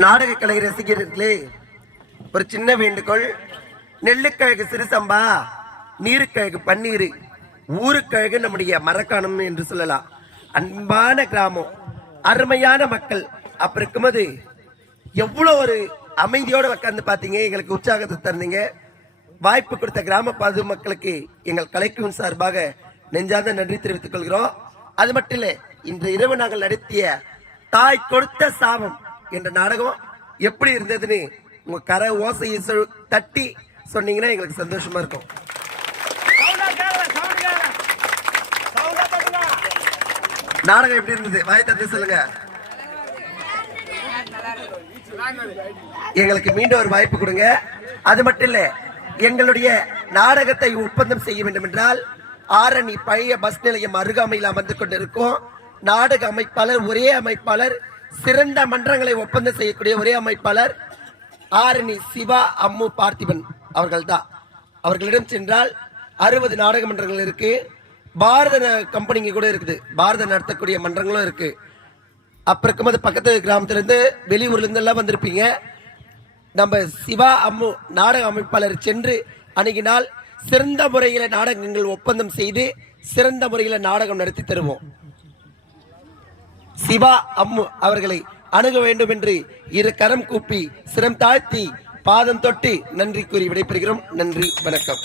நாடக கலை ரசிகர்களே ஒரு சின்ன வேண்டுகோள். நெல்லுக்கிழகு சிறுசம்பா நீருக்கிழகு பன்னீர் ஊருக்கிழகு நம்முடைய மரக்காணம் என்று சொல்லலாம். அன்பான கிராமம் அருமையான மக்கள். அப்ப இருக்கும்போது எவ்வளோ ஒரு அமைதியோடு உட்காந்து பார்த்தீங்க எங்களுக்கு உற்சாகத்தை தந்தீங்க. வாய்ப்பு கொடுத்த கிராம பாது மக்களுக்கு எங்கள் கலைக்கும் சார்பாக நெஞ்சார்ந்த நன்றி தெரிவித்துக் கொள்கிறோம். அது மட்டும் இல்லை இன்று இரவு நாங்கள் நடத்திய தாய் கொடுத்த சாபம் என்ற நாடகம் எப்படி இருந்ததுன்னு உங்க கரை ஓசையை தட்டி சொன்னீங்கன்னா எங்களுக்கு சந்தோஷமா இருக்கும். நாடகம் எப்படி இருந்தது? வாய் தட்டி சொல்லுங்க. எங்களுக்கு மீண்டும் ஒரு வாய்ப்பு கொடுங்க. அது மட்டும் இல்ல எங்களுடைய நாடகத்தை ஒப்பந்தம் செய்ய வேண்டும் என்றால் ஆரணி பழைய பஸ் நிலையம் அருகாமையில் அமர்ந்து கொண்டிருக்கும். நாடக அமைப்பாளர் ஒரே அமைப்பாளர் சிறந்த மன்றங்களை ஒப்பந்தம் செய்யக்கூடிய ஒரே அமைப்பாளர் ஆரணி சிவா அம்மு பார்த்திபன் அவர்கள்தான் அவர்களிடம் சென்றால் அறுபது நாடக மன்றங்கள் இருக்கு. பாரத ந- கம்பெனிங்க கூட இருக்குது. பாரத நடத்தக்கூடிய மன்றங்களும் இருக்கு. அப்புறம் இருக்கும்போது பக்கத்து கிராமத்திலேருந்து வெளியூர்லேருந்து எல்லாம் வந்திருப்பீங்க. நம்ம சிவா அம்மு நாடக அமைப்பாளர் சென்று அணுகினால் சிறந்த முறையில் நாடகங்கள் ஒப்பந்தம் செய்து சிறந்த முறையில் நாடகம் நடத்தி தருவோம். சிவா அம்மு அவர்களை அணுக வேண்டும் என்று இரு கரம் கூப்பி சிரம் தாழ்த்தி பாதம் தொட்டு நன்றி கூறி விடைபெறுகிறோம். நன்றி வணக்கம்.